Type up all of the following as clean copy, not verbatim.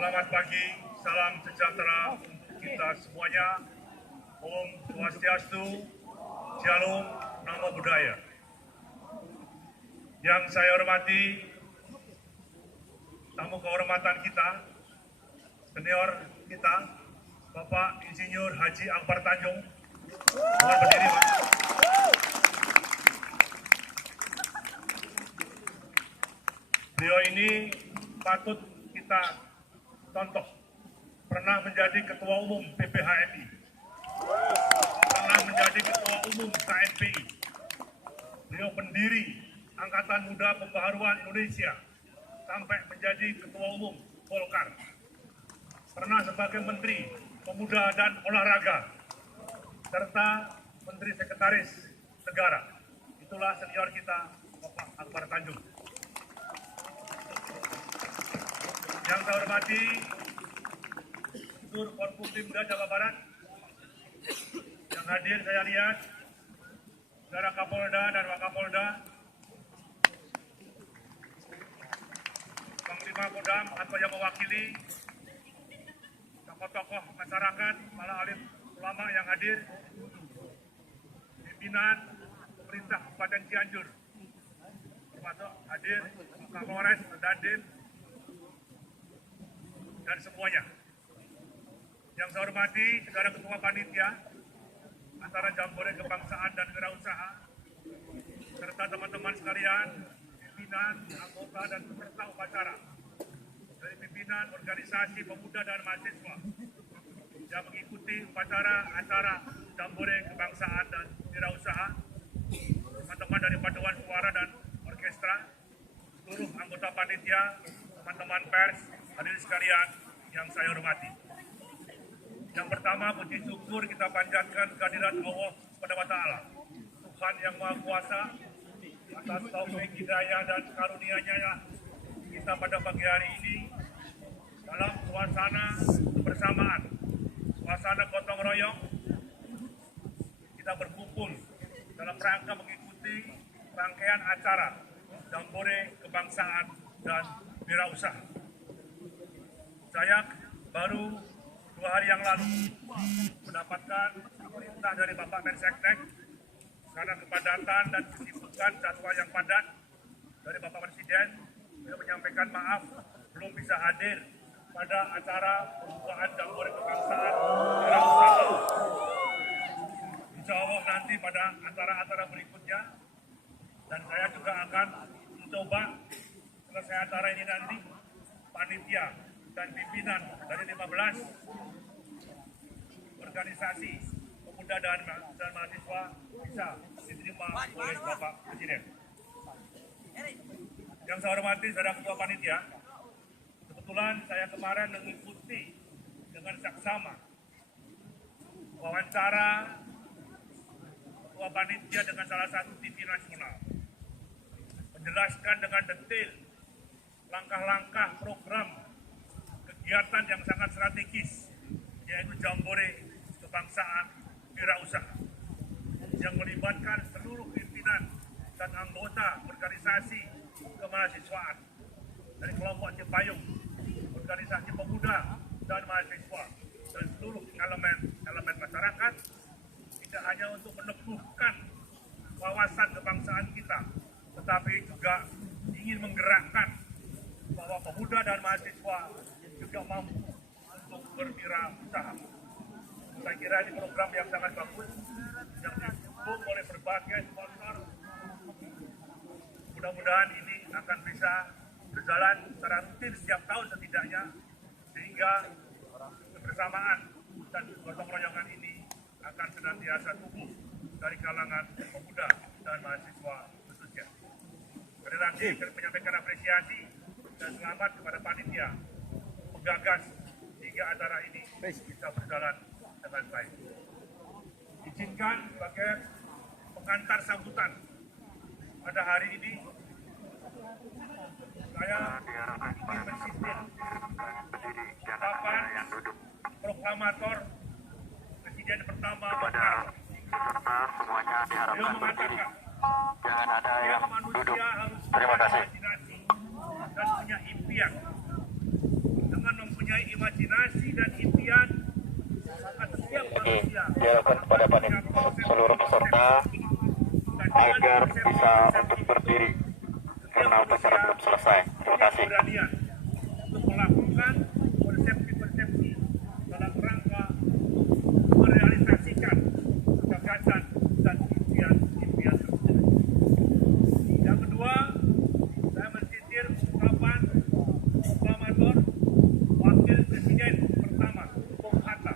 Selamat pagi, salam sejahtera untuk kita semuanya. Om Swastiastu, Shalom, Namo Buddhaya. Yang saya hormati, tamu kehormatan kita, senior kita, Bapak Insinyur Haji Akbar Tanjung. Mohon berdiri, Pak. Beliau ini patut kita contoh. Pernah menjadi Ketua Umum PPHMI, pernah menjadi Ketua Umum KNPI. Beliau pendiri Angkatan Muda Pembaharuan Indonesia sampai menjadi Ketua Umum Golkar. Pernah sebagai Menteri Pemuda dan Olahraga serta Menteri Sekretaris Negara. Itulah senior kita, Bapak Akbar Tanjung. Yang saya hormati Sur Forkopimda Jawa Barat, yang hadir saya lihat Saudara Kapolda dan Wakapolda, Panglima Kodam atau yang mewakili, tokoh-tokoh masyarakat, para alim ulama yang hadir, pimpinan pemerintah Kabupaten Cianjur, termasuk hadir Kapolres, Dandim, dan semuanya. Yang saya hormati Saudara Ketua Panitia antara Jambore Kebangsaan dan Wirausaha, serta teman-teman sekalian, pimpinan, anggota dan peserta upacara dari pimpinan organisasi pemuda dan mahasiswa yang mengikuti upacara acara Jambore Kebangsaan dan Wirausaha, teman-teman dari Paduan Suara dan Orkestra, seluruh anggota panitia, teman-teman pers, hadirin sekalian yang saya hormati. Yang pertama, puji syukur kita panjatkan kehadirat Allah SWT, Tuhan yang Maha Kuasa, atas taufik hidayah dan karunia-Nya kita pada pagi hari ini dalam suasana kebersamaan, suasana gotong royong, kita berkumpul dalam rangka mengikuti rangkaian acara Jambore Kebangsaan dan Wirausaha. Saya baru 2 hari yang lalu mendapatkan perintah dari Bapak Menseknek karena kepadatan dan kesibukan jadwal yang padat dari Bapak Presiden. Beliau menyampaikan maaf belum bisa hadir pada acara pembukaan Jambore Kebangsaan Wirausaha. Insya Allah nanti pada acara-acara berikutnya, dan saya juga akan mencoba selesai acara ini nanti panitia dan pimpinan dari 15 organisasi pemuda dan mahasiswa bisa diterima oleh Bapak Presiden. Yang saya hormati Saudara Ketua Panitia, kebetulan saya kemarin mengikuti dengan saksama wawancara Ketua Panitia dengan salah satu TV nasional, menjelaskan dengan detail langkah-langkah program kegiatan yang sangat strategis, yaitu Jambore Kebangsaan Wirausaha, yang melibatkan seluruh pimpinan dan anggota organisasi kemahasiswaan dari kelompok Cipayung, organisasi pemuda dan mahasiswa, dan seluruh elemen masyarakat, tidak hanya untuk meneguhkan wawasan kebangsaan kita, tetapi juga ingin menggerakkan bahwa pemuda dan mahasiswa juga mampu untuk berwirausaha. Saya kira ini program yang sangat bagus, yang didukung oleh berbagai sponsor. Mudah-mudahan ini akan bisa berjalan secara rutin setiap tahun setidaknya, sehingga kebersamaan dan gotong royongan ini akan senantiasa tumbuh dari kalangan pemuda dan mahasiswa khususnya. Sekali lagi saya menyampaikan apresiasi dan selamat kepada panitia menggagas hingga acara ini bisa berjalan dengan baik. Izinkan sebagai pengantar sambutan pada hari ini, saya ingin mensistir ucapan proklamator Presiden pertama Bapak. Beliau mengatakan, jangan ada yang duduk. harus Terima kasih. dan punya impian. Dengan mempunyai mempunyai imajinasi dan impian, maka setiap manusia Diharapkan kepada seluruh peserta agar bisa untuk berdiri karena upacara belum selesai. Terima kasih. keberanian untuk melakukan konsepsi-konsepsi dalam rangka merealisasikan gagasan dan impian-impian tersebut. Yang kedua, saya mensindir ungkapan proklamator Wakil Presiden pertama Bung Hatta.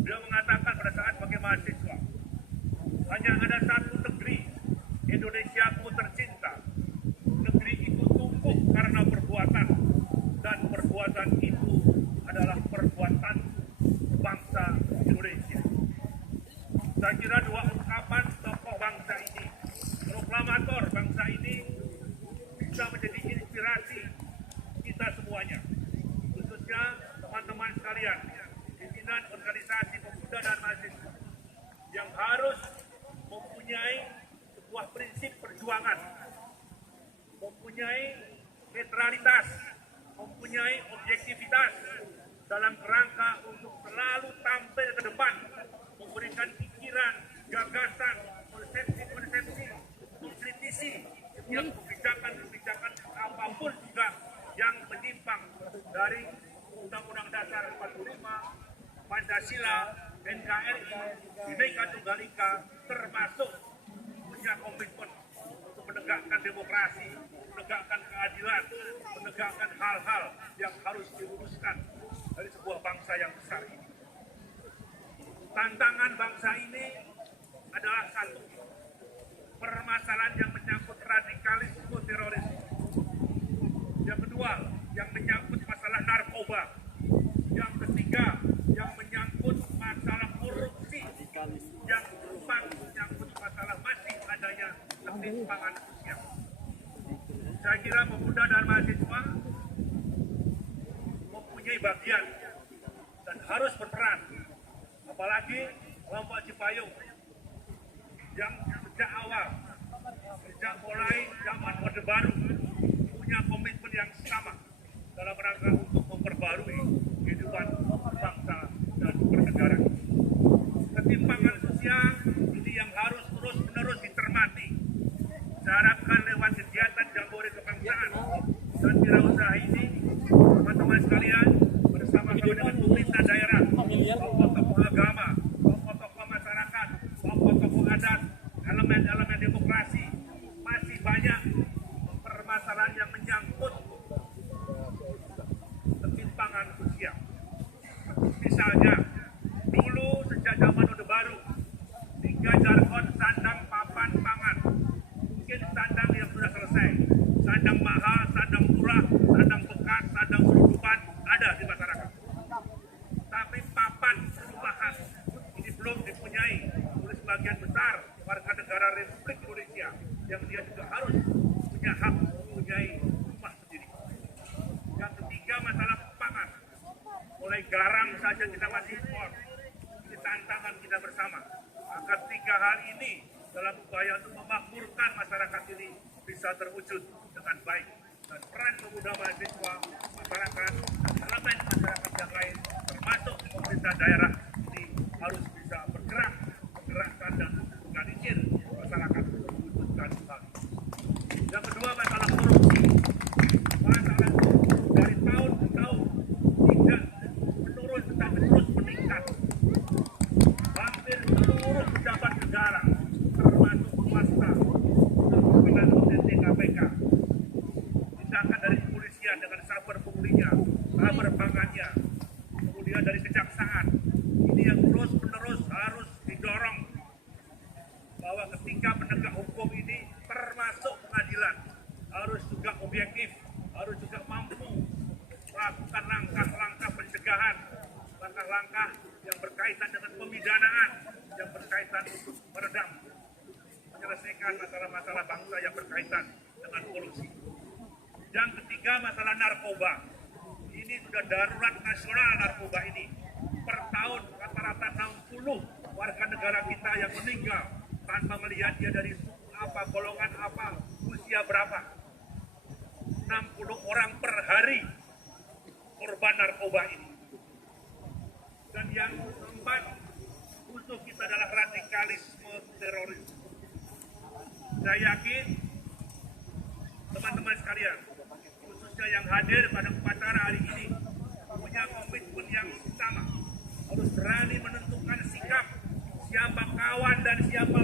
Beliau mengatakan pada saat sebagai mahasiswa, hanya ada satu negeri, Indonesiaku tercinta. Negeri itu tumbuh karena perbuatan, dan perbuatan itu adalah perbuatan bangsa Indonesia. Saya kira dua ungkapan tokoh bangsa ini, proklamator bangsa ini, bisa menjadi inspirasi kita semuanya, khususnya teman-teman sekalian, pimpinan organisasi pemuda dan mahasiswa, yang harus mempunyai sebuah prinsip perjuangan, mempunyai netralitas, mempunyai objektivitas dalam kerangka untuk selalu tampil ke depan, memberikan pikiran, gagasan, konsepsi-konsepsi, mengkritisi setiap kebijakan-kebijakan apapun juga yang menyimpang dari Undang-Undang Dasar 45, Pancasila, NKRI, Bhinneka Tunggal Ika, termasuk punya komitmen untuk menegakkan demokrasi, menegakkan keadilan, menegakkan hal-hal yang harus diluruskan dari sebuah bangsa yang besar ini. Tantangan bangsa ini adalah satu, permasalahan yang menyangkut radikalisme terorisme. Yang kedua, yang menyangkut masalah narkoba. Yang ketiga, yang menyangkut masalah korupsi. Yang keempat, menyangkut masalah masih adanya ketimpangan sosial. Saya kira pemuda dan mahasiswa mempunyai bagian dan harus berperan, apalagi kelompok Cipayung yang sejak awal, sejak mulai zaman Orde Baru, punya komitmen yang sama dalam rangka untuk memperbarui kehidupan bangsa dan bernegara. Ketimpangan sosial ini yang harus terus-menerus dicermati. Saya harapkan lewat kegiatan Jambore Kebangsaan dan wirausaha ini, teman-teman sekalian, bersama-sama dengan pemerintah daerah, tokoh-tokoh agama, tokoh-tokoh masyarakat, tokoh-tokoh adat, elemen-elemen demokrasi, masih banyak permasalahan yang menyangkut ketimpangan sosial. Misalnya, dulu sejak zaman Orde Baru, 3 jargon sandang, papan, pangan. Mungkin sandang yang sudah selesai. Sandang mahal, sandang murah, sandang bekas, sandang kehidupan ada di masyarakat. Tapi papan perubahan ini belum dipunyai oleh sebagian besar warga negara Republik Indonesia yang dia juga harus punya hak mempunyai rumah sendiri. Yang ketiga, masalah pangan. Mulai garam saja kita masih impor. Ini tantangan kita bersama. Agar 3 hal ini dalam upaya untuk memakmurkan masyarakat ini bisa terwujud dengan baik. Dan peran pemuda mahasiswa, masyarakat, dan elemen masyarakat yang lain, termasuk pemerintah daerah, ini harus bisa bergerak, menggerakkan dan mengorganisir masyarakat untuk mewujudkan hal. Yang kedua, masalah korupsi. Masalah dari tahun ke tahun tidak menurun tetapi terus meningkat. Hampir seluruh pejabat negara, termasuk swasta, terkena OTT KPK. Tindakan dari kepolisian dengan saber punglinya, saber pangannya, kemudian dari kejaksaan. Ini yang terus-menerus harus didorong bahwa ketika penegak hukum ini termasuk pengadilan harus juga objektif, harus juga mampu melakukan langkah-langkah pencegahan, langkah-langkah yang berkaitan dengan pemidanaan, yang berkaitan untuk meredam, menyelesaikan masalah-masalah bangsa yang berkaitan dengan korupsi. Yang ketiga, masalah narkoba. Ini sudah darurat nasional narkoba ini. Per tahun rata-rata 60 warga negara kita yang meninggal tanpa melihat dia dari suku apa, golongan apa, usia berapa. 60 orang per hari korban narkoba ini. Dan yang keempat, musuh kita adalah radikalisme teroris. Saya yakin teman-teman sekalian, khususnya yang hadir pada upacara hari ini, punya komitmen yang sama, harus berani menentukan sikap siapa kawan dan siapa